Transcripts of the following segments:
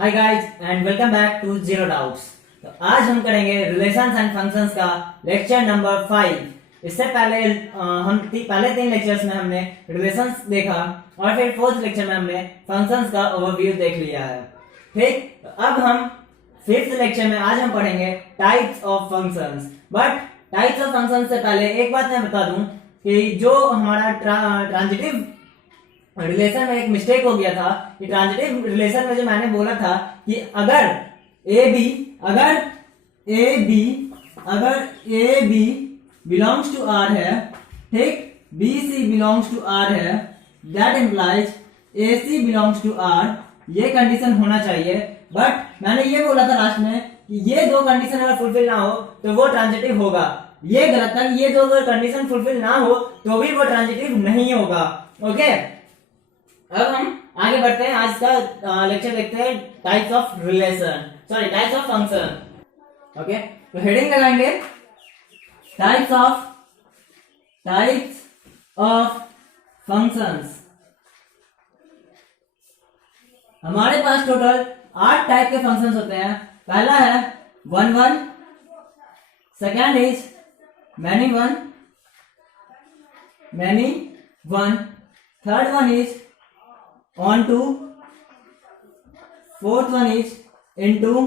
Hi guys and welcome back to Zero Doubts. तो आज हम करेंगे रिलेशंस एंड फंक्शंस का लेक्चर नंबर 5। इससे पहले पहले 3 लेक्चर्स में हमने रिलेशंस देखा और फिर 4th लेक्चर में हमने फंक्शंस का ओवरव्यू देख लिया है। ठीक, तो अब हम 5th लेक्चर में आज हम पढ़ेंगे types of functions. But types of functions से पहले एक बात मैं बता दूं कि जो हमारा ट्रांजिटिव रिलेशन में एक मिस्टेक हो गया था कि ट्रांजिटिव रिलेशन में जो मैंने बोला था कि अगर A B belongs to R है, ठीक, B C belongs to R है, that implies A C belongs to R, ये कंडीशन होना चाहिए। बट मैंने ये बोला था लास्ट में कि ये दो कंडीशन अगर फुलफिल ना हो तो वो ट्रांजिटिव होगा। ये गलत था, ये दो कंडीशन फुलफिल ना हो तो भी वो ट्रांजिटिव नहीं होगा। ओके, अब हम आगे बढ़ते हैं। आज का लेक्चर देखते हैं types of types of function. Okay, तो हेडिंग लगाएंगे टाइप्स ऑफ फंक्शंस। हमारे पास टोटल 8 टाइप के फंक्शंस होते हैं। पहला है 1 1, second is many one, third one is on to, fourth one is into,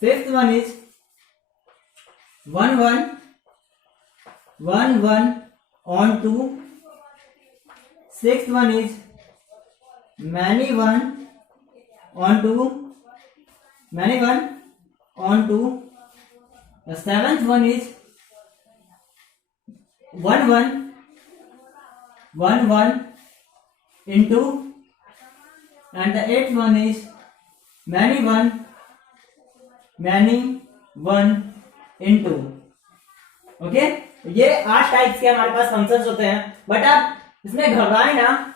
fifth one is 1 1 on to, sixth one is many one on to, the seventh one is 1 1 into, and the 8th one is many one into। Okay, ये 8 types के हमारे पास functions होते हैं। But आप इसमें घबराए ना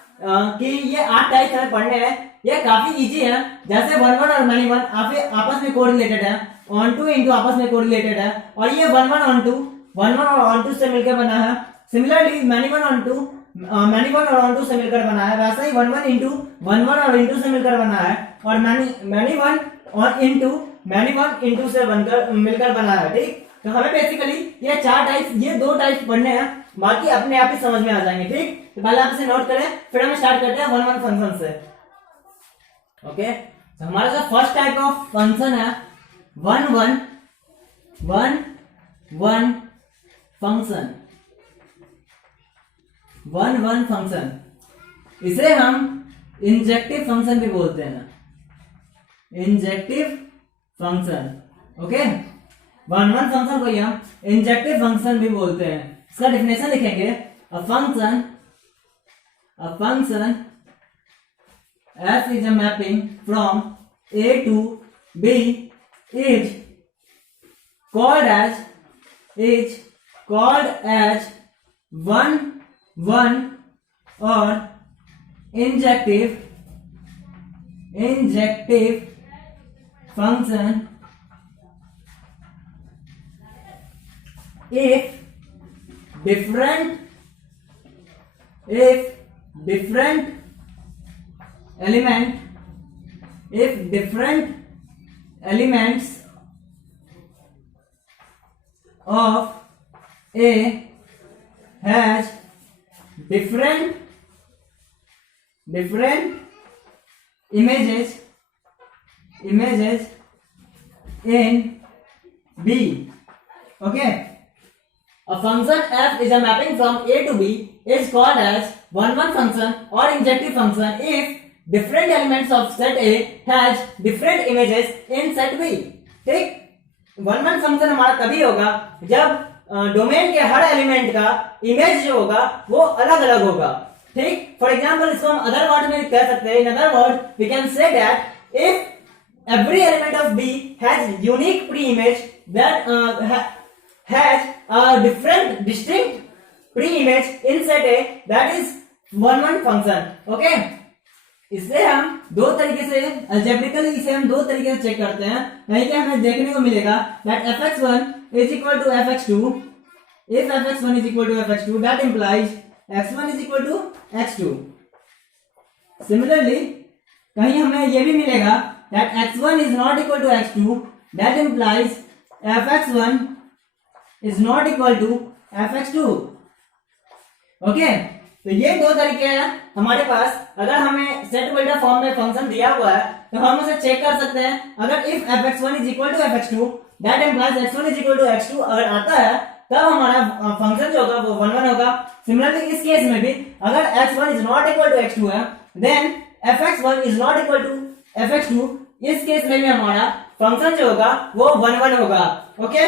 कि ये 8 टाइप्स हमें पढ़ने हैं। ये काफी इजी है। जैसे 1 1 और मैनी वन आपस में कोरिलेटेड है, ऑन टू इंटू आपस में कोरिलेटेड है, और ये 1 1 और ऑन टू से मिलकर बना है। सिमिलरली मैनी वन और ऑन टू से मिलकर बना है। वैसे ही 1 1 और इंटू से मिलकर बना है, और मैनी वन और मैनी वन इंटू से मिलकर बना है। ठीक, तो हमें बेसिकली ये 4 टाइप्स, ये 2 टाइप्स पढ़ने हैं, बाकी अपने आप ही समझ में आ जाएंगे। ठीक, तो पहले आप इसे नोट करें, फिर हम स्टार्ट करते हैं 1 1 फंक्शन से। ओके, तो हमारा जो फर्स्ट टाइप ऑफ फंक्शन है 1 1 फंक्शन। 1 1 फंक्शन, इसे हम इंजेक्टिव फंक्शन भी बोलते हैं, इंजेक्टिव फंक्शन। ओके, 1 1 फंक्शन को ही हम इंजेक्टिव फंक्शन भी बोलते हैं। इसका डेफिनेशन लिखेंगे, a function f is a mapping from a to b is called as 1 1 or injective function if different elements of a has different images in B. Okay, a function f is a mapping from A to B is called as 1 1 function or injective function if different elements of set A has different images in set B. ठीक, 1 1 function हमारा तभी होगा जब domain के हर element का image जो होगा वो अलग अलग होगा। ठीक, फॉर एग्जाम्पल इसको हम अदर वर्ड में कह सकते हैं। In other word we can say that if every element of B has unique pre image that has a different distinct pre image in set A, that is 1 1 function. Okay, इसे हम 2 तरीके से algebraically इसे हम 2 तरीके से check करते हैं। नहीं कि हमें देखने को मिलेगा that fx1 is equal to fx2 If fx1 is equal to fx2, that implies x1 is equal to x2. Similarly, कहीं हमें ये भी मिलेगा that x1 is not equal to x2, that implies fx1 is not equal to fx2. Okay, तो ये दो तरीके हैं हमारे पास। अगर हमें सेट बिल्डर फॉर्म में फंक्शन दिया हुआ है तो हम उसे चेक कर सकते हैं। अगर if fx1 is equal to fx2, that implies x1 is equal to x2 अगर आता है तब हमारा फंक्शन जो होगा वो 1 1 होगा। सिमिलरली इस केस में भी अगर x1 is not equal to x2 है, then fx1 is not equal to fx2, इस केस में भी हमारा फंक्शन जो होगा वो 1 1 होगा। ओके,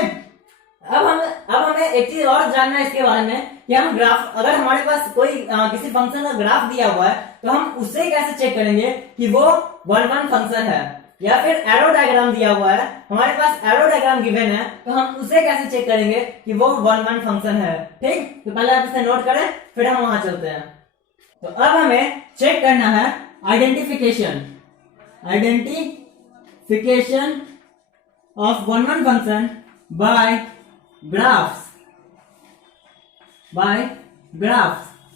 अब हमें एक चीज और जानना है इसके बारे में कि हम ग्राफ, अगर हमारे पास कोई किसी फंक्शन का ग्राफ दिया हुआ है तो हम उससे कैसे चेक करेंगे कि वो 1 1 फंक्शन है। या फिर एरो डायग्राम दिया हुआ है, हमारे पास एरो डायग्राम गिवन है, तो हम उसे कैसे चेक करेंगे कि वो 1 1 फंक्शन है। ठीक, तो पहले आप इसे नोट करें, फिर हम वहां चलते हैं। तो अब हमें चेक करना है identification of 1 1 function by graphs.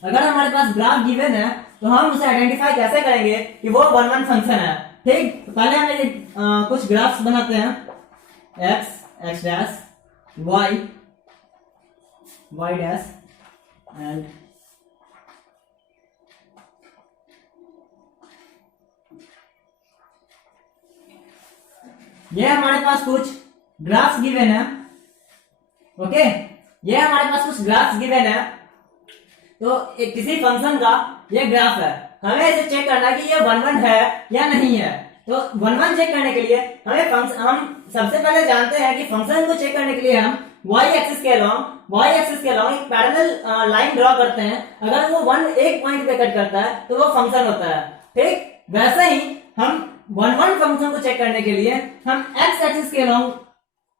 अगर हमारे पास ग्राफ गिवन है तो हम उसे आइडेंटिफाई कैसे करेंगे कि वो 1 1 फंक्शन है। ठीक, तो पहले हमें कुछ ग्राफ्स बनाते हैं। x dash, y dash and ये हमारे पास कुछ ग्राफ्स गिवन है। ओके, ये हमारे पास कुछ ग्राफ्स गिवन है। तो किसी फंक्शन का ये ग्राफ है, हमें इसे चेक करना है कि ये 1 1 है या नहीं है। तो 1 1 चेक करने के लिए हम सबसे पहले जानते हैं कि फंक्शन को चेक करने के लिए हम y एक्सिस के अलोंग एक पैरेलल लाइन ड्रॉ करते हैं। अगर वो एक पॉइंट पे कट करता है तो वो फंक्शन होता है। ठीक, वैसे ही हम 1 1 फंक्शन को चेक करने के लिए हम x एक्सिस के अलोंग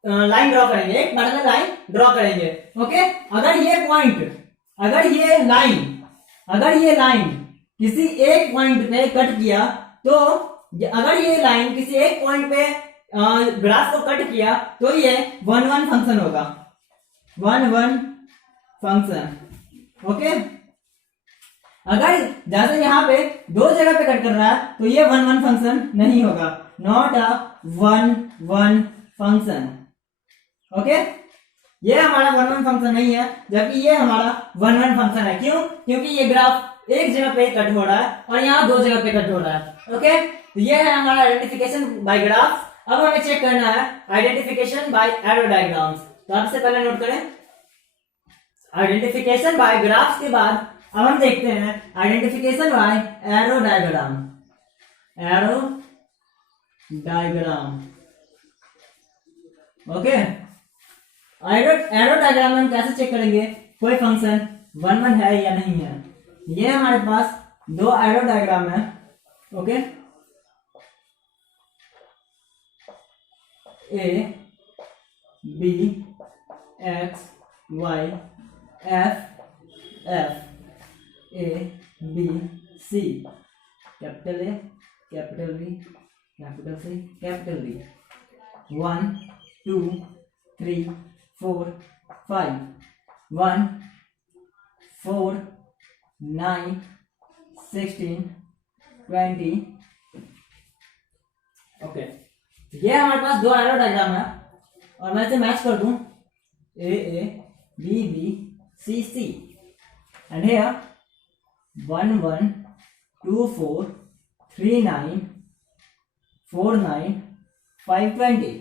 लाइन ड्रॉ करेंगे, एक पैरेलल लाइन ड्रॉ करेंगे। ओके, अगर ये लाइन किसी एक पॉइंट पे कट किया, तो अगर ये लाइन किसी एक पॉइंट पे ग्राफ को कट किया तो ये 1 1 फंक्शन होगा, 1 1 फंक्शन। ओके, अगर जैसे यहाँ पे दो जगह पे कट कर रहा है तो ये 1 1 फंक्शन नहीं होगा, नॉट अ 1 1 फंक्शन। ओके, ये हमारा 1 1 फंक्शन नहीं है, जबकि ये हमारा 1 1 फंक्शन है। क्यों? क्योंकि ये ग्राफ एक जगह पे कट हो रहा है और यहाँ दो जगह पे कट हो रहा है। ओके, तो ये है हमारा आइडेंटिफिकेशन बाय ग्राफ। अब हमें चेक करना है आइडेंटिफिकेशन बाय एरो डायग्राम्स। तो आप इससे पहले नोट करें आइडेंटिफिकेशन बाय ग्राफ्स के बाद अब हम देखते हैं identification by arrow diagram. Okay, arrow diagram में हम कैसे चेक करेंगे कोई फंक्शन 1 1 है या नहीं है। ये हमारे पास दो एरो डायग्राम है। Okay, A B X Y F A B C, capital A, capital B, capital C, capital D, 1 2 3 4 5 1 4 9 16 20। Okay, ये हमारे पास दो एरो डायग्राम है और मैं इसे मैच कर दूं A A B B C C and here 1 1 2 4 3 9 4 9 5 20।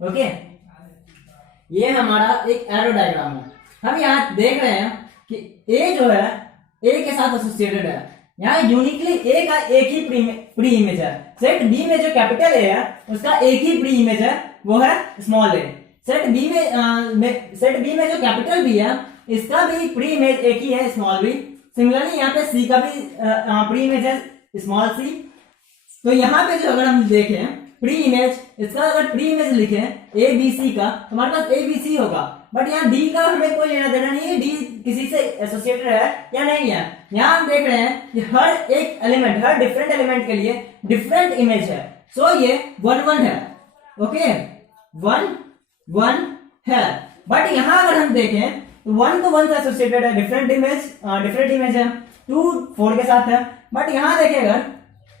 Okay, ये हमारा एक एरो डायग्राम है। हम यहाँ देख रहे हैं कि A जो है A के साथ एसोसिएटेड है। यहाँ यूनिकली A का एक ही प्री इमेज है। सेट B में जो कैपिटल A है उसका एक ही प्री इमेज है, वो है स्मॉल a। सेट B में जो कैपिटल B है इसका भी प्री इमेज एक ही है, स्मॉल b। सिमिलरली यहाँ पे C का भी प्री इमेज है, स्मॉल c। तो यहाँ पे जो अगर हम देखें प्री इमेज, इसका अगर प्री इमेज लिखे ए बी सी का तो हमारे पास ए बी सी होगा, बट यहाँ डी का हमें कोई लेना देना नहीं है, डी किसी से एसोसिएटेड है या नहीं है। यहाँ हम देख रहे हैं कि हर एक एलिमेंट, हर डिफरेंट एलिमेंट के लिए डिफरेंट इमेज है। सो ये 1 1 है। ओके, 1 1 है, बट यहाँ अगर हम देखें तो 1 तो 1 से एसोसिएटेड है, डिफरेंट इमेज है, 2 4 के साथ है। बट यहाँ देखिए अगर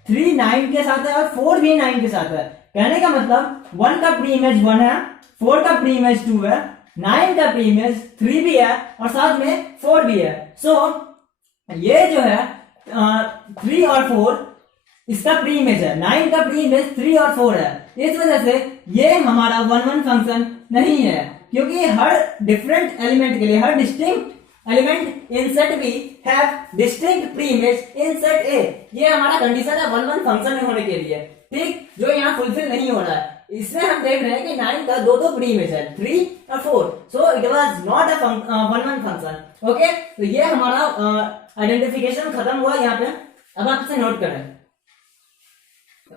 3 9 के साथ है और 4 भी 9 के साथ है। कहने का मतलब 1 का प्री इमेज 1 है, 4 का प्री इमेज 2 है, 9 का प्री इमेज 3 भी है और साथ में 4 भी है। सो ये जो है 3 और 4 इसका प्री इमेज है, 9 का प्री इमेज 3 और 4 है। इस वजह से ये हमारा 1 1 फंक्शन नहीं है, क्योंकि हर डिफरेंट एलिमेंट के लिए, हर distinct element in set B have distinct pre image in set A. ये हमारा कंडीशन है 1 1 फंक्शन होने के लिए, ठीक, जो यहाँ फुलफिल नहीं हो रहा है। इसमें हम देख रहे हैं कि 9 का दो प्री इमेज है, 3 और 4, so it was not a 1 1 function. Okay, तो ये हमारा आइडेंटिफिकेशन खत्म हुआ यहाँ पे। अब आप इसे नोट करें।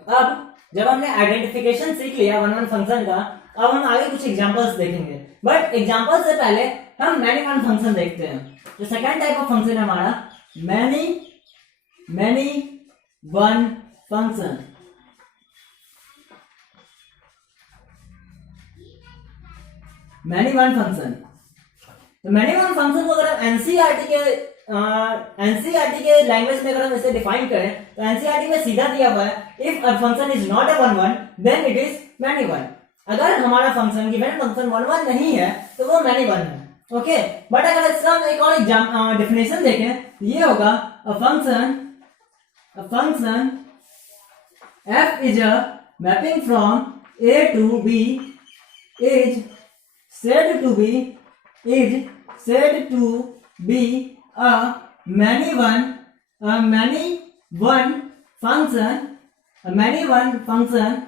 अब जब हमने आइडेंटिफिकेशन सीख लिया 1 1 फंक्शन का, अब हम आगे कुछ एग्जांपल्स देखेंगे, बट एग्जांपल से पहले हम मैनी वन फंक्शन देखते हैं। जो सेकंड टाइप ऑफ फंक्शन है हमारा many one function. Many one function, तो मैनी वन फंक्शन को अगर हम एनसीईआरटी के लैंग्वेज में अगर हम इसे डिफाइन करें तो एनसीईआरटी में सीधा दिया हुआ है, if a function is not a 1 1 then it is many one. अगर हमारा फंक्शन गिवन फंक्शन 1 1 नहीं है तो वो मैनी वन है। ओके, बट अगर इसका हम एक और डेफिनेशन देखें तो ये होगा a function f is a mapping from a to b is said to be a many one function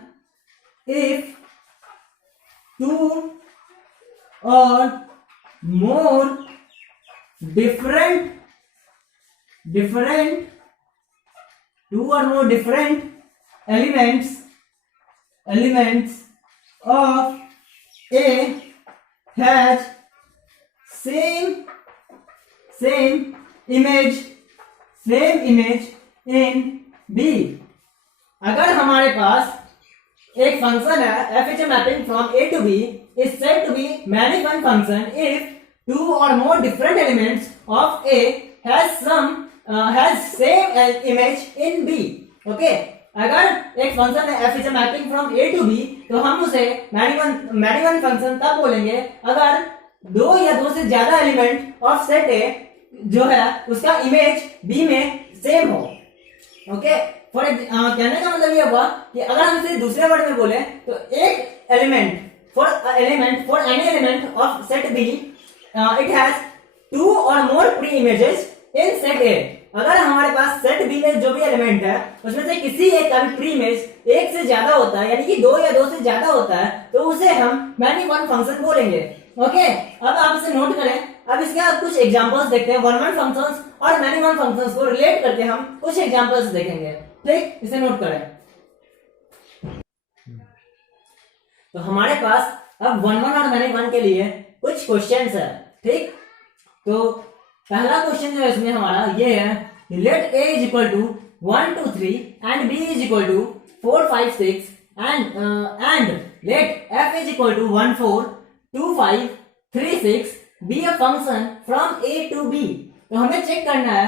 if two or more different elements of A has same image in B। अगर हमारे पास एक function है f is a mapping from A to B is said to be many one function if two or more different elements of A has same image in B। Okay, अगर एक function है f is a mapping from A to B तो हम उसे many one function तब बोलेंगे अगर दो या दो से ज्यादा एलिमेंट ऑफ सेट A जो है उसका इमेज B में सेम हो। ओके, कहने का मतलब ये हुआ कि अगर हम इसे दूसरे वर्ड में बोले तो एक element for any element of set B it has two or more preimages in set A. अगर हमारे पास सेट बी में जो भी एलिमेंट है उसमें से किसी एक का प्री इमेज एक से ज्यादा होता है, यानी कि दो या दो से ज्यादा होता है, तो उसे हम मैनी वन फंक्शन बोलेंगे। ओके, अब आप इसे नोट करें। अब इसके कुछ एग्जांपल्स देखते हैं, 1 1 फंक्शंस और मैनी वन फंक्शंस को रिलेट करके हम कुछ एग्जांपल्स देखेंगे। ठीक, इसे नोट करें। तो हमारे पास अब 1 1 और मैनी वन के लिए कुछ क्वेश्चंस है। ठीक, तो पहला क्वेश्चन जो है इसमें हमारा ये है, let a is equal to 1 2 3 and b is equal to 4 5 6 and let f is equal to 1 4 2 5 3 6 be a function from a to b। तो हमें चेक करना है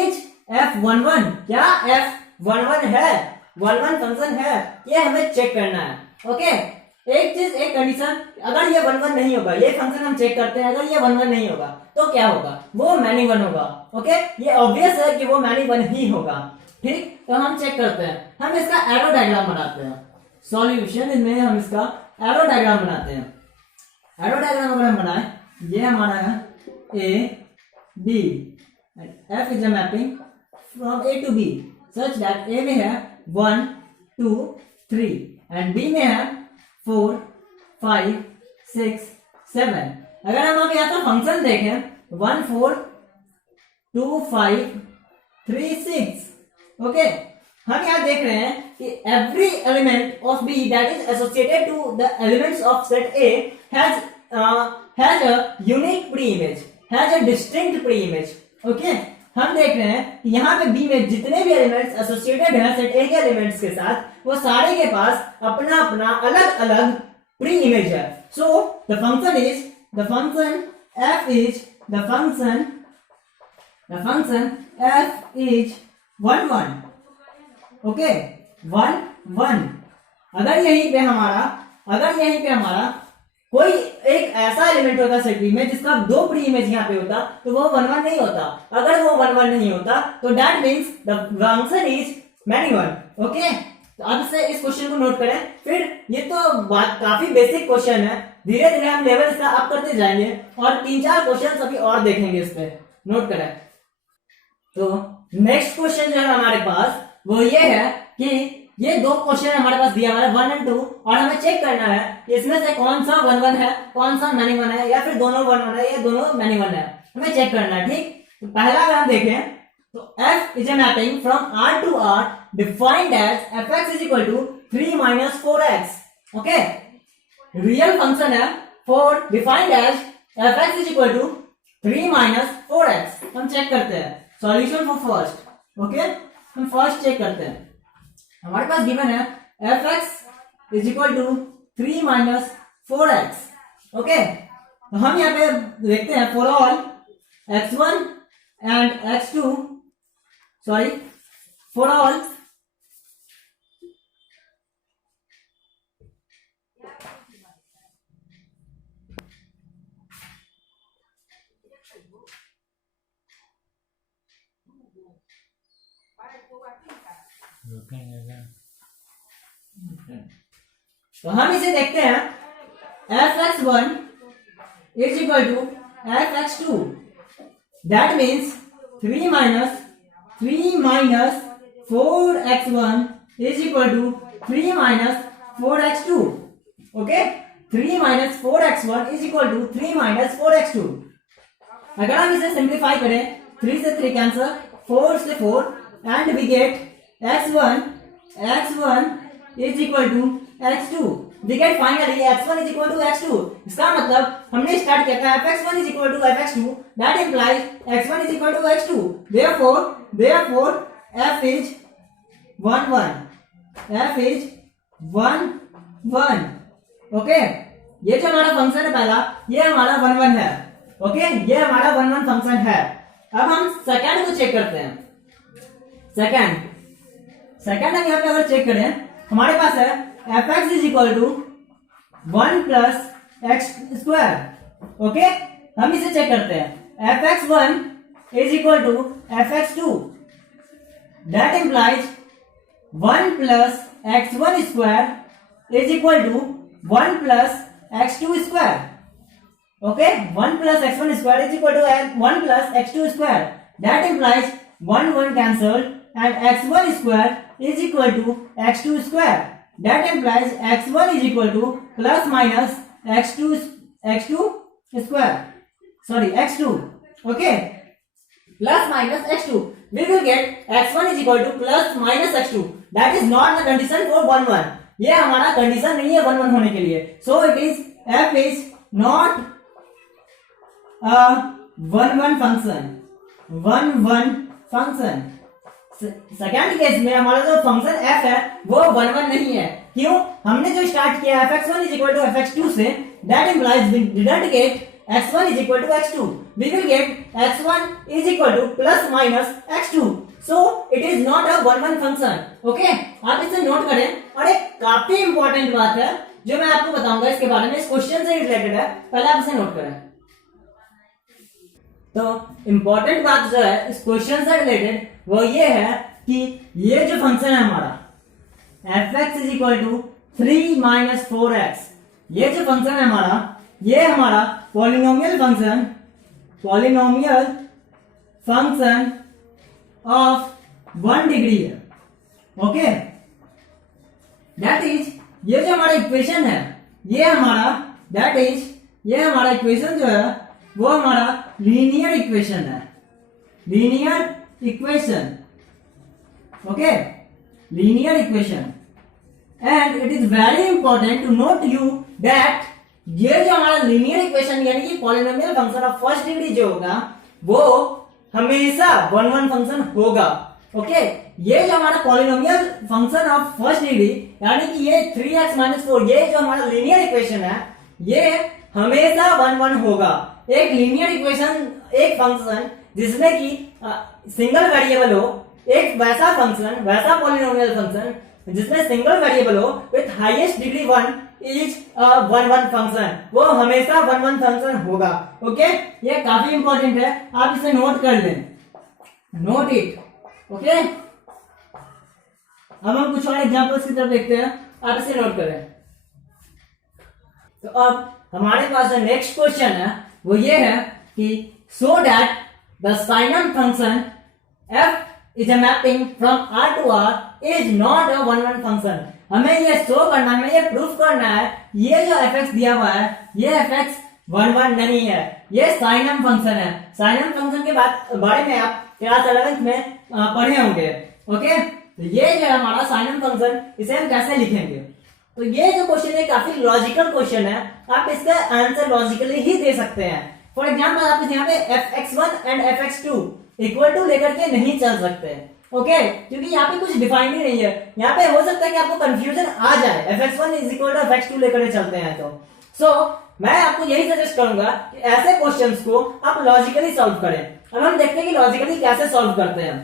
इज f11 क्या f11 है, 1 1 फंक्शन है, ये हमें चेक करना है। ओके, एक चीज, एक कंडीशन, अगर ये 1 1 नहीं होगा, ये फंक्शन हम चेक करते हैं, अगर ये 1 1 नहीं होगा तो क्या होगा, वो मैनी वन होगा। ओके, ये ऑब्वियस है कि वो मैनी वन ही होगा। ठीक, तो हम चेक करते हैं, हम इसका एरो डायग्राम बनाते हैं। सॉल्यूशन में हम इसका एरो डायग्राम बनाते हैं। एरो डायग्राम अगर हम बनाए, ये हमारा है A B, F is a mapping from A to B such that A में है 1 2 3 एंड बी में है 4 5 6 7। अगर हम अब यहाँ का फंक्शन देखें 1 4 2 5 3 6। ओके, हम यहाँ देख रहे हैं कि every element of B that is associated to the elements of set A has a unique pre image, has a distinct pre image. Okay, हम देख रहे हैं कि यहाँ पे बी में जितने भी एलिमेंट्स एसोसिएटेड हैं सेट ए के एलिमेंट्स के साथ, वो सारे के पास अपना अपना अलग अलग प्री इमेज है। So the function f is 1 1 okay 1 1। अगर यहीं पे हमारा कोई एक ऐसा एलिमेंट होता सेट बी में जिसका 2 प्री इमेज यहाँ पे होता तो वो 1 1 नहीं होता। अगर वो 1 1 नहीं होता तो that means the function is many one. Okay, तो अब से इस क्वेश्चन को नोट करें। फिर ये तो बात काफी बेसिक क्वेश्चन है, धीरे धीरे हम लेवल इसका अप करते जाएंगे और 3-4 क्वेश्चन अभी और देखेंगे इस पे। नोट करें। तो नेक्स्ट क्वेश्चन जो है हमारे पास वो ये है कि ये 2 क्वेश्चन हमारे पास दिया हुआ है 1 और 2 और हमें चेक करना है इसमें से कौन सा 1 1 है, कौन सा मैनी वन है, या फिर दोनों 1 1 है या दोनों मैनी वन है, हमें चेक करना है। ठीक, तो पहला अगर हम देखें तो f is a mapping from R to R defined as fx is equal to 3 - 4x। Okay, real function है 4 defined as fx is equal to 3 - 4x। हम चेक करते हैं सॉल्यूशन फॉर फर्स्ट। ओके, हम फर्स्ट चेक करते हैं। हमारे पास given है fx is equal to 3 - 4x। Okay, तो हम यहाँ पे देखते हैं for all x1 and x2, sorry for all तो हम इसे देखते हैं fx1 is equal to fx2। That means 3 - 4x1 is equal to 3 - 4x2। Okay, 3 - 4x1 is equal to 3 - 4x2। अगर हम इसे सिंप्लीफाई करें 3 से 3 कैंसल, 4 से 4 and we get x1 is equal to x2। We get finally x1 is equal to x2। इसका मतलब हमने start किया था fx1 is equal to fx2, that implies x1 is equal to x2। therefore f is 1 1, f is 1 1। Okay, ये जो हमारा function है पहला, ये हमारा 1 1 है। ओके, ये हमारा 1 1 फंक्शन है। अब हम सेकंड को चेक करते हैं। सेकंड हम यहाँ पे अगर चेक करें हमारे पास है fx is equal to 1 + x²। Okay, हम इसे चेक करते हैं fx1 is equal to fx2, that implies 1 + x1² is equal to 1 + x2²। Okay, 1 + x1² is equal to 1 + x2², that implies 1 1 cancelled and x1² is equal to x2². That implies x1 is equal to plus minus x2 square. Sorry, x2. Okay, plus minus x2. We will get x1 is equal to plus minus x2. That is not the condition for 1 1. ये हमारा condition नहीं है 1 1 होने के लिए. So it is f is not a 1 1 function. 1 1 function. Second case में हमारा जो फंक्शन f है वो 1 1 नहीं है। क्यों? हमने जो स्टार्ट किया fx1 is equal to fx2 से, that implies we didn't get x1 is equal to x2. We will get x1 is equal to plus minus x2. So it is not a 1 1 function. Okay, आप इसे note करें। और एक काफी important बात है जो मैं आपको बताऊंगा इसके बारे में, इस क्वेश्चन से रिलेटेड है, पहले आप इसे नोट करें। तो इंपॉर्टेंट बात जो है इस क्वेश्चन से रिलेटेड वो ये है कि ये जो फंक्शन है हमारा fx is equal to 3 - 4x, ये जो फंक्शन है हमारा, ये हमारा पॉलिनोमियल फंक्शन ऑफ 1 डिग्री है। ओके, दैट इज ये जो हमारा इक्वेशन है ये हमारा इक्वेशन जो है वो हमारा लीनियर इक्वेशन है। Okay, linear equation, and it is very important to note you that ये जो हमारा linear equation यानी कि polynomial function of first degree जो होगा वो हमेशा 1 1 function होगा। ओके, ये जो हमारा polynomial function of first degree यानी कि ये 3x - 4, ये जो हमारा linear equation है ये हमेशा 1 1 होगा। एक linear equation, एक फंक्शन जिसमें कि सिंगल वेरिएबल हो, एक वैसा फंक्शन, वैसा पॉलिनोमियल फंक्शन जिसमें सिंगल वेरिएबल हो with highest degree 1 is one one function, वो हमेशा वन वन फंक्शन होगा। ओके, ये काफी इंपॉर्टेंट है, आप इसे नोट कर लें, नोट इट। ओके, अब हम कुछ और एग्जांपल्स की तरफ देखते हैं, आप इसे नोट करें। तो अब हमारे पास जो नेक्स्ट क्वेश्चन है वो ये है कि so that the साइनम function f is a mapping from R to R is not a one one function। हमें ये शो करना है, हमें ये प्रूफ करना है, ये जो fx दिया हुआ है ये fx वन वन नहीं है, ये साइनम फंक्शन है। साइनम फंक्शन के बारे में आप क्लास 11th में पढ़े होंगे। ओके, तो ये जो हमारा साइनम फंक्शन, इसे हम कैसे लिखेंगे? तो ये जो क्वेश्चन है काफी लॉजिकल क्वेश्चन है, आप इसका आंसर लॉजिकली ही दे सकते हैं। फॉर एग्जाम्पल आप यहाँ पे fx1 and fx2 equal to लेकर के नहीं चल सकते। ओके, क्योंकि यहाँ पे कुछ डिफाइंड ही नहीं है। यहाँ पे हो सकता है कि आपको कंफ्यूजन आ जाए, fx1 is equal to fx2 लेकर के चलते हैं तो। सो मैं आपको यही सजेस्ट करूंगा कि ऐसे क्वेश्चंस को आप लॉजिकली सॉल्व करें। अब हम देखते हैं कि लॉजिकली कैसे सॉल्व करते हैं।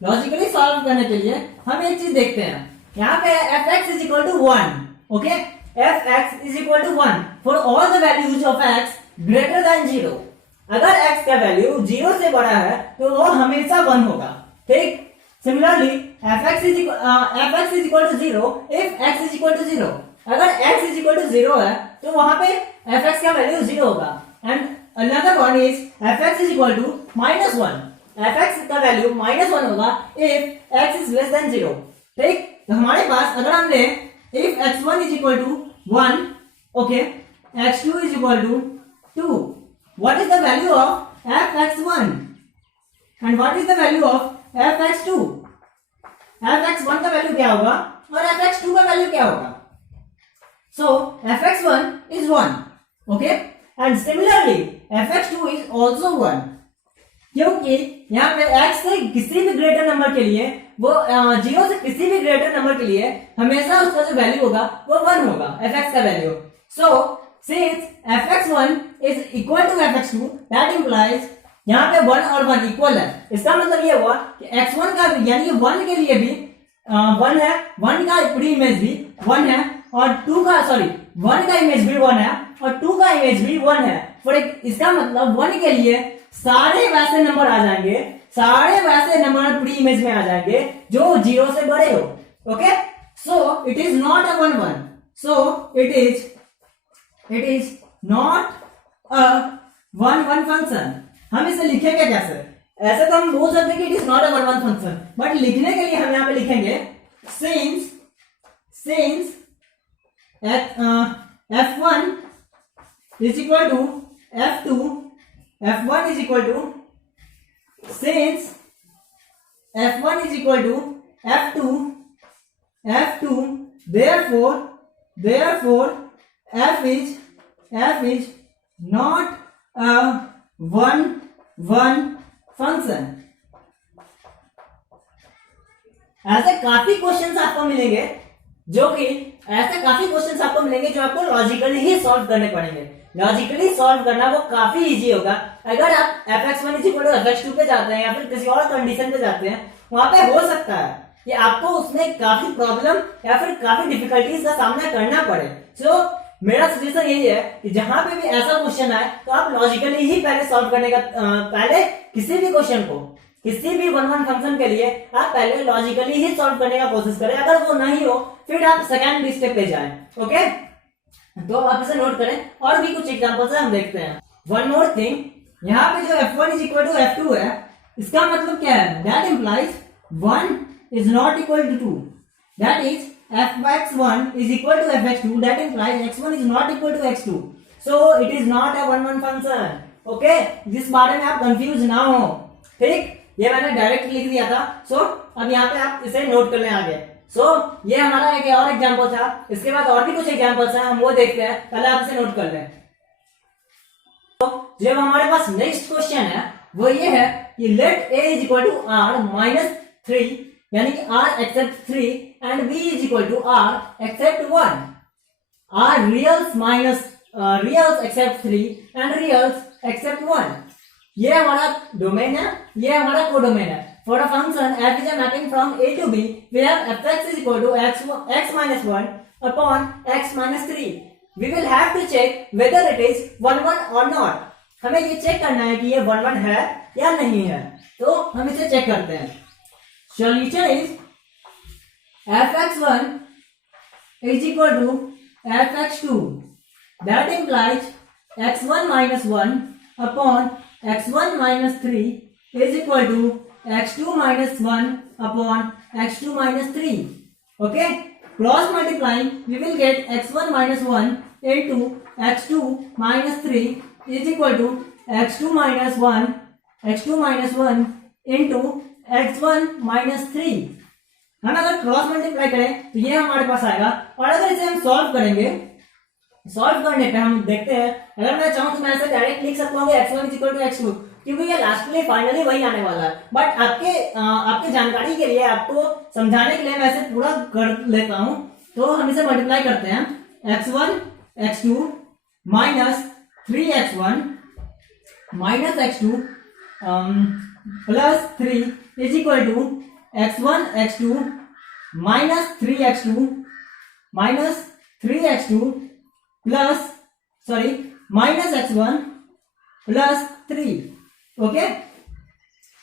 लॉजिकली सॉल्व करने के लिए हम एक चीज देखते हैं, यहाँ पे fx is equal to 1। Okay, fx is equal to 1 for all the values of x greater than 0। अगर x का वैल्यू 0 से बड़ा है तो वो हमेशा 1 होगा। ठीक, similarly fx is equal to 0 if x is equal to 0। अगर x इज इक्वल टू 0 है तो वहां पे fx का वैल्यू 0 होगा। And another one is fx is equal to -1। fx का वैल्यू -1 होगा if x is less than 0। ठीक, तो हमारे पास अगर हम ले if x1 is equal to 1, okay, x2 is equal to 2, what is the value of fx1 and what is the value of fx2? fx1 का वैल्यू क्या होगा और fx2 का वैल्यू क्या होगा? So fx1 is 1, okay, and similarly fx2 is also 1, क्योंकि यहाँ पे x से किसी भी ग्रेटर नंबर के लिए वो 0 से किसी भी ग्रेटर नंबर के लिए हमेशा उसका जो वैल्यू होगा वो 1 होगा, fx का value. So since fx1 is equal to fx2, that implies यहाँ पे 1 और 1 इक्वल है। इसका मतलब ये हुआ कि x1 का यानी कि 1 के लिए भी 1 है, 1 का प्री इमेज भी 1 है, और 2 का 1 का इमेज भी 1 है और 2 का इमेज भी 1 है। फॉर इसका मतलब 1 के लिए सारे वैसे नंबर आ जाएंगे, सारे वैसे नंबर प्री इमेज में आ जाएंगे जो 0 से बड़े हो। Okay, so it is not a 1 1, so it is not a 1 1 function. हम इसे लिखेंगे कैसे? ऐसे तो हम बोल सकते हैं कि it is not a 1 1 function, but लिखने के लिए हम यहां पे लिखेंगे since f1 is equal to f2, f1 is equal to since f1 is equal to f2, therefore f is not a 1 1 function. ऐसे काफी क्वेश्चंस आपको मिलेंगे जो आपको लॉजिकली ही सॉल्व करने पड़ेंगे। लॉजिकली सॉल्व करना वो काफी इजी होगा। अगर आप fx1 is equal to fx2 पे जाते हैं या फिर किसी और कंडीशन पे जाते हैं, वहां पे हो सकता है कि आपको उसमें काफी प्रॉब्लम या फिर काफी डिफिकल्टीज का सामना करना पड़े। सो मेरा सजेशन यही है कि जहां पे भी ऐसा क्वेश्चन आए तो आप लॉजिकली ही पहले सॉल्व करने का पहले किसी भी क्वेश्चन को, किसी भी 1 1 फंक्शन के लिए आप पहले लॉजिकली ही सॉल्व करने का कोशिश करें। अगर वो नहीं हो फिर आप सेकंड स्टेप पे जाएं। ओके, तो आप इसे नोट करें। और भी कुछ एग्जांपल्स हम देखते हैं। वन मोर थिंग, यहाँ पे जो f1 is equal to f2 है, इसका मतलब क्या है? That implies 1 is not equal to 2, that is fx1 is equal to fx2, that implies x1 is not equal to x2, so it is not a 1 1 function। Okay, जिस बारे में आप confuse ना हो। ठीक, ये मैंने डायरेक्ट लिख दिया था। सो अब यहाँ पे आप इसे नोट कर लें आगे। सो ये हमारा एक और एग्जांपल था। इसके बाद और भी कुछ एग्जांपल्स हैं, हम वो देखते हैं। पहले आप इसे नोट कर लें। तो जब हमारे पास नेक्स्ट क्वेश्चन है वो ये है कि let a is equal to r -3, यानी कि r except 3 and b is equal to r except 1, r reals minus reals except 3 and reals except 1। ये हमारा डोमेन है, ये हमारा कोडोमेन है। for a function f is a mapping from a to b, we have fx is equal to x minus 1 upon x minus 3. We will have to check whether it is 1 1 or not. हमें ये check करना है कि ये 1 1 है या नहीं है, तो हम इसे चेक करते हैं. Solution is fx1 is equal to fx2. That implies x1 minus 1 upon x1 minus 3 is equal to x2 minus 1 upon x2 minus 3. Okay? Cross multiplying, we will get x1 minus 1 into x2 minus 3 is equal to x2 minus 1 into x1 minus 3. हम अगर cross multiply करें तो ये हमारे पास आएगा, और अगर इसे हम सॉल्व करेंगे, सॉल्व करने पे हम देखते हैं, अगर मैं चाहूं तो मैं ऐसे डायरेक्ट लिख सकता हूँ x1 is equal to x2, क्योंकि ये लास्टली फाइनली वही आने वाला है. बट आपके जानकारी के लिए, आपको समझाने के लिए मैं ऐसे पूरा कर लेता हूं. तो हम इसे मल्टीप्लाई करते हैं, x1 x2 minus 3x1 minus x2 plus 3 is equal to x1 x2 minus 3x2 minus 3x2 plus minus x1 plus 3. Okay,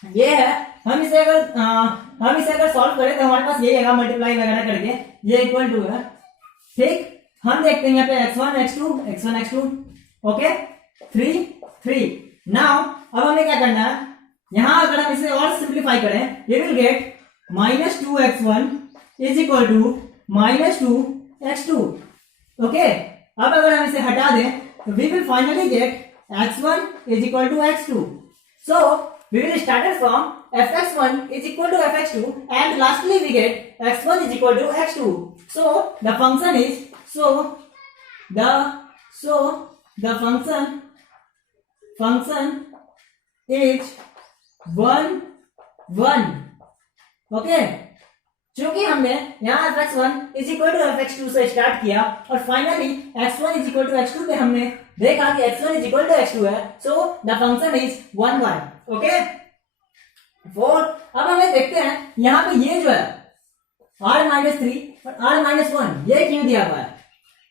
ये है. हम इसे अगर सॉल्व करें तो हमारे पास ये आएगा, मल्टीप्लाई वगैरह करके ये इक्वल टू है. ठीक, हम देखते हैं यहाँ पे x1 x2 ओके 3. नाउ अब हमें क्या करना है, यहां अगर हम इसे और सिंप्लीफाई करें, ये will get minus 2x1 is equal to minus 2x2. Okay, अब अगर हम इसे हटा दें तो we will finally get x1 is equal to x2. So we will start it from fx1 is equal to fx2, and lastly we get x1 is equal to x2. So the function is the function is 1 1. Okay, क्योंकि हमने यहाँ fx1 is equal to fx2 से start किया और finally x1 is equal to x2 पे हमने देखा कि x1 is equal to x2 है. So the function is 1 1. Okay, अब हमें देखते हैं यहाँ पे ये जो है r माइनस 3 और r माइनस 1 ये क्यों दिया हुआ है.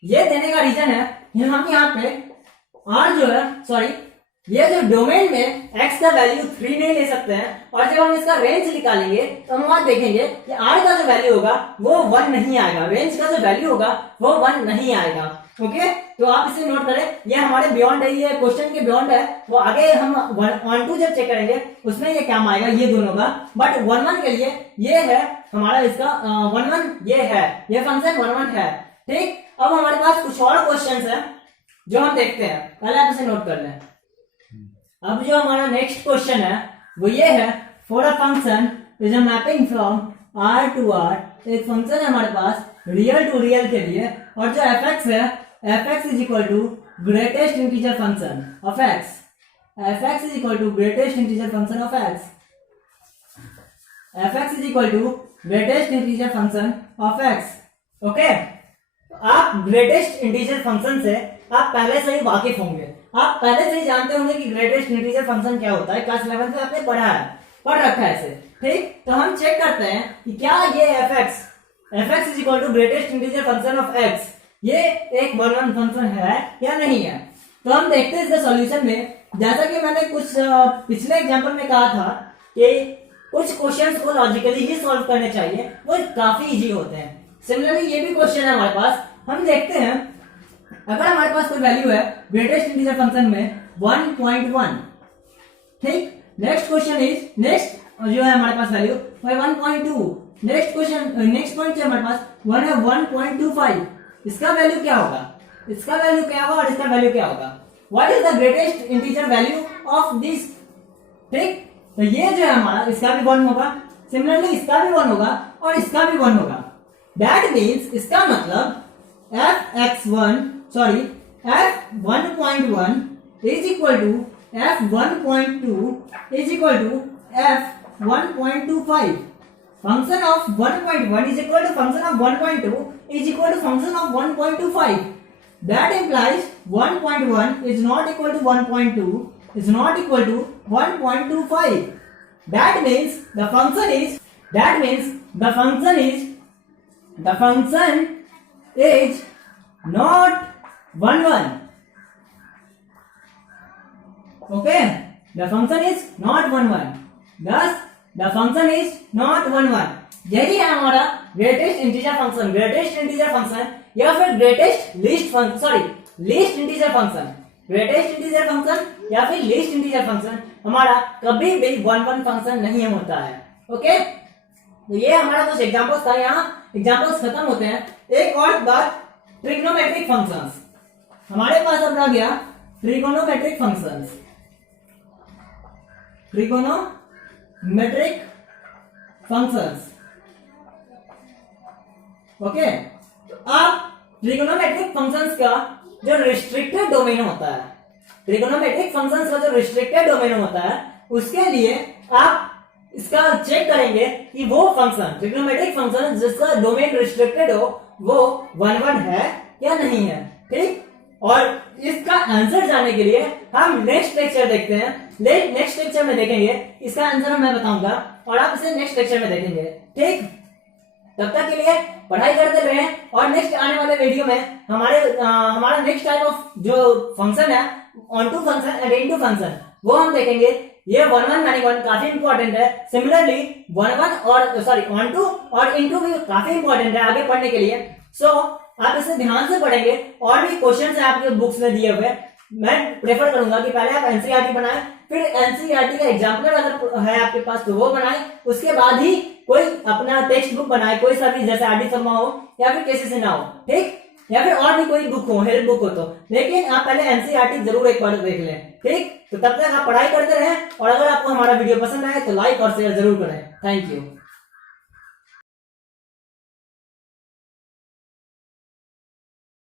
ये देने का रीजन है कि हम यहाँ पे r जो है ये जो डोमेन में x का वैल्यू 3 नहीं ले सकते हैं, और जब हम इसका रेंज निकालेंगे तो हम वहां देखेंगे कि r का जो वैल्यू होगा वो 1 नहीं आएगा, रेंज का जो वैल्यू होगा वो 1 नहीं आएगा. ओके, तो आप इसे नोट करें, ये हमारे बियॉन्ड है, ये क्वेश्चन के बियॉन्ड है. वो आगे हम 1 2 जब चेक करेंगे उसमें ये काम आएगा, ये दोनों का. बट 1 1 के लिए ये है हमारा, इसका 1 1 ये है, ये फंक्शन 1 1 है. ठीक, अब हमारे पास कुछ और क्वेश्चन है जो हम देखते हैं, पहले आप इसे नोट कर लें. अब जो हमारा नेक्स्ट क्वेश्चन है वो ये है, for a function is a mapping from r to r. एक फंक्शन है हमारे पास रियल टू रियल के लिए, और जो fx है, fx is equal to greatest integer function of x. fx is equal to greatest integer function of x. fx is equal to greatest integer function of x. Okay, आप greatest integer function से आप पहले से ही वाकिफ होंगे, आप पहले से ही जानते होंगे कि ग्रेटेस्ट इंटीजर फंक्शन क्या होता है. क्लास 11 में आपने पढ़ रखा है इसे. ठीक, तो हम चेक करते हैं कि क्या ये fx is equal to greatest integer function of x ये एक 1 1 फंक्शन है या नहीं है. तो हम देखते हैं इसके सॉल्यूशन में. जैसा कि मैंने कुछ पिछले एग्जांपल में कहा था कि कुछ क्वेश्चंस को लॉजिकली ही सॉल्व करने चाहिए, वो काफी इजी होते हैं. सिमिलरली ये भी क्वेश्चन है हमारे पास. हम देखते हैं अगर हमारे पास कोई वैल्यू है ग्रेटेस्ट इंटीजर फंक्शन में 1.1. ठीक, नेक्स्ट क्वेश्चन इज, नेक्स्ट जो है हमारे पास वैल्यू वो 1.2. नेक्स्ट पॉइंट जो हमारे पास 1.25. इसका वैल्यू क्या होगा, इसका वैल्यू क्या होगा और इसका वैल्यू क्या होगा. What is the greatest integer value of this. ठीक, तो ये जो है हमारा, इसका भी 1 होगा, सिमिलरली इसका भी 1 होगा और इसका भी 1 होगा. दैट मीन्स इसका मतलब f1.1 is equal to f1.2 is equal to f1.25. Function of 1.1 is equal to function of 1.2 is equal to function of 1.25. That implies 1.1 is not equal to 1.2 is not equal to 1.25. that means the function is not 1 1. Okay, the function is not 1 1. Thus the function is not 1 1. यही है हमारा greatest integer function या फिर least integer function या फिर least integer function हमारा कभी भी 1 1 फंक्शन नहीं होता है। ओके, तो ये हमारा कुछ एग्जांपल्स था, यहाँ एग्जांपल्स खत्म होते हैं। एक और बात, ट्रिग्नोमेट्रिक फंक्शंस। हमारे पास अब रह गया ट्रिगोनोमेट्रिक फंक्शंस। ओके, तो अब ट्रिगोनोमेट्रिक फंक्शंस का जो रिस्ट्रिक्टेड डोमेन होता है, उसके लिए आप इसका चेक करेंगे कि वो फंक्शन ट्रिगोनोमेट्रिक फंक्शन जिसका डोमेन रिस्ट्रिक्टेड हो वो 1 1 है या नहीं है। ठीक, और इसका आंसर जानने के लिए हम नेक्स्ट लेक्चर देखते हैं। नेक्स्ट लेक्चर में देखेंगे इसका आंसर मैं बताऊंगा और आप इसे नेक्स्ट लेक्चर में देखेंगे। ठीक, तब तक के लिए पढ़ाई करते रहें और नेक्स्ट आने वाले वीडियो में हमारा नेक्स्ट टाइप ऑफ जो फंक्शन है onto function and into function वो हम देखेंगे। ये 1 1 माइनस 1 काफी इंपॉर्टेंट है। सिमिलरली 1 1 और सॉरी ऑनटू और इनटू भी काफी इंपॉर्टेंट है आगे पढ़ने के लिए। सो आप इसे ध्यान से पढ़ेंगे और भी क्वेश्चन है आपके बुक्स में दिए हुए। मैं प्रेफर करूंगा कि पहले आप एनसीईआरटी बनाएं, फिर एनसीईआरटी का एग्जाम्पलर अगर है आपके पास तो वो बनाएं, उसके बाद ही कोई अपना टेक्स्ट बुक बनाए, कोई सा भी, जैसे आरडी शर्मा हो या फिर केसी सिन्हा हो। ठीक, या फिर और भी कोई बुक हो, हेल्प बुक हो तो, लेकिन आप पहले एनसीईआरटी जरूर एक बार देख लें। ठीक, तो तब तक आप पढ़ाई करते रहें और अगर आपको हमारा वीडियो पसंद आए तो लाइक और शेयर जरूर करें। Thank you.